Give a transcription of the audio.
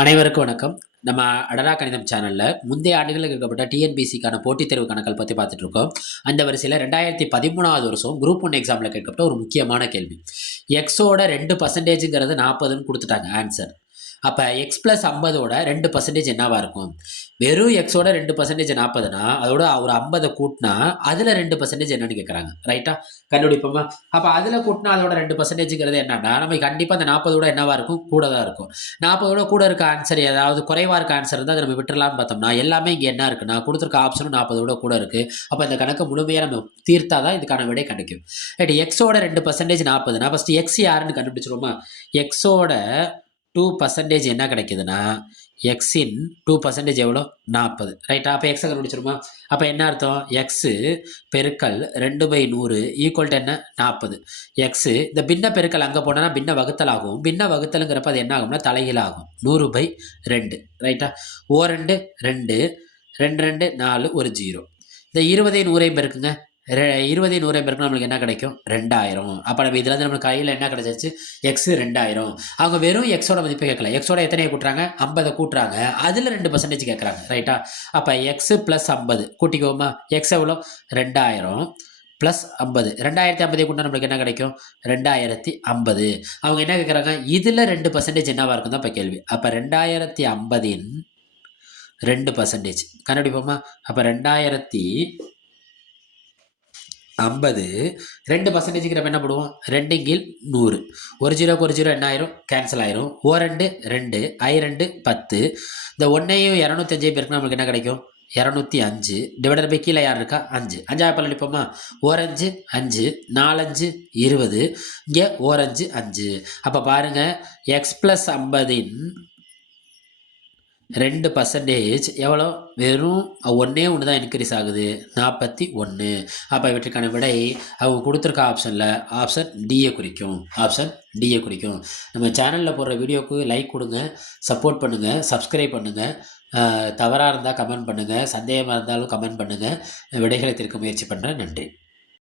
அனைவருக்கும் வணக்கம். நம்ம அடலா கணிதம் சேனலில் முந்தைய ஆண்டுகளில் இருக்கப்பட்ட டிஎன்பிசிக்கான போட்டித் தேர்வு கணக்குகள் பற்றி பார்த்துட்டு இருக்கோம். அந்த வரிசையில் 2013வது வருஷம் குரூப் 1 எக்ஸாமில் கேட்கப்பட்ட ஒரு முக்கியமான கேள்வி. எக்ஸோட 2%ங்கிறது 40ன்னு கொடுத்துட்டாங்க ஆன்சர். அப்போ எக்ஸ் ப்ளஸ் 50ஓட 2% என்னவா இருக்கும்? வெறும் எக்ஸோட 2% 40னா அதோட ஒரு 50 கூட்டினா அதில் 2% என்னன்னு கேட்குறாங்க. ரைட்டா? கண்டுபிடிப்போமா? அப்போ அதில் கூட்டினா அதோட 2%ங்கிறது என்னன்னா நம்ம கண்டிப்பாக அந்த 40ஓட என்னவா இருக்கும்? கூட தான் இருக்கும். 40ஓட கூட இருக்க ஆன்சர் ஏதாவது குறைவாக இருக்க ஆன்சர் இருந்தால் அதை நம்ம விட்டுறலாம்னு பார்த்தோம்னா எல்லாமே இங்கே என்ன இருக்குன்னா கொடுத்துருக்க ஆப்ஷனும் 40ஓட கூட இருக்குது. அப்போ இந்த கணக்கு முழுமையாக நம்ம தீர்த்தா தான் இதுக்கான விடை கிடைக்கும். ரைட், எக்ஸோட 2% 40னா ஃபஸ்ட்டு எக்ஸ் யாருன்னு கண்டுபிடிச்சிருவோமா? எக்ஸோட 2% என்ன கிடைக்குதுன்னா எக்ஸின் 2% எவ்வளோ? 40. ரைட்டா? அப்போ எக்ஸை கண்டுபிடிச்சிருமா? அப்போ என்ன அர்த்தம்? எக்ஸு பெருக்கல் 2/100 ஈக்குவல் டு என்ன? 40. எக்ஸு இந்த பின்ன பெருக்கல் அங்கே போனோன்னா பின்ன வகுத்தல் ஆகும். பின்ன வகுத்தலுங்கிறப்ப அது என்ன ஆகும்னா தலைகீழ் ஆகும். 100/2. ரைட்டா? 2 2 2 2 4 ஒரு 0. இந்த 20 100 பெருக்குங்க. 20 100 பெருக்குனா நம்மளுக்கு என்ன கிடைக்கும்? 2000. அப்போ நம்ம இதில் நம்ம கையில் என்ன கிடைச்சிருச்சு? எக்ஸ் 2000. அவங்க வெறும் எக்ஸோட மதிப்பு கேட்கல, எக்ஸோட எத்தனையை கூட்டுறாங்க? 50 கூட்டுறாங்க, அதில் 2% கேட்குறாங்க. ரைட்டா? அப்போ எக்ஸ் ப்ளஸ் 50 கூட்டிக்குவோமா? எக்ஸ் எவ்வளோ? 2000 ப்ளஸ் 50. 2050 கூட்டினா நம்மளுக்கு என்ன கிடைக்கும்? 2050. அவங்க என்ன கேட்குறாங்க? இதில் 2% என்னவா இருக்கும் தான் இப்போ கேள்வி. அப்போ 2050இன் 2% கண்டுபிடிப்போமா? அப்போ 2050 2%க்கு நம்ம என்ன போடுவோம்? 2/100. ஒரு ஜீரோக்கு ஒரு ஜீரோ என்ன ஆயிரும்? கேன்சல் ஆயிரும். ஓ 2 2 I 2 10. இந்த 1ஐயும் 205 பேருக்கு நம்மளுக்கு என்ன கிடைக்கும்? 205 டிவைடட் பை கீழே யார் இருக்கா? 5. 5 பல் அடிப்போமா? ஓரஞ்சு 5 4 20. இங்கே ஓரஞ்சு 5. அப்போ பாருங்க, எக்ஸ் ப்ளஸ் 50இன் 2% எவ்வளோ? வெறும் ஒன்றே ஒன்று தான் இன்க்ரீஸ் ஆகுது, 41. அப்போ இவற்றுக்கான விடை அவங்க கொடுத்துருக்க ஆப்ஷனில் ஆப்ஷன் டியை குறிக்கும். ஆப்ஷன் டியை குறிக்கும். நம்ம சேனலில் போடுற வீடியோவுக்கு லைக் கொடுங்க, சப்போர்ட் பண்ணுங்கள், சப்ஸ்கிரைப் பண்ணுங்கள். தவறாக இருந்தால் கமெண்ட் பண்ணுங்கள், சந்தேகமாக இருந்தாலும் கமெண்ட் பண்ணுங்கள். விடைகளை தீர்க்க முயற்சி பண்ணுறேன். நன்றி.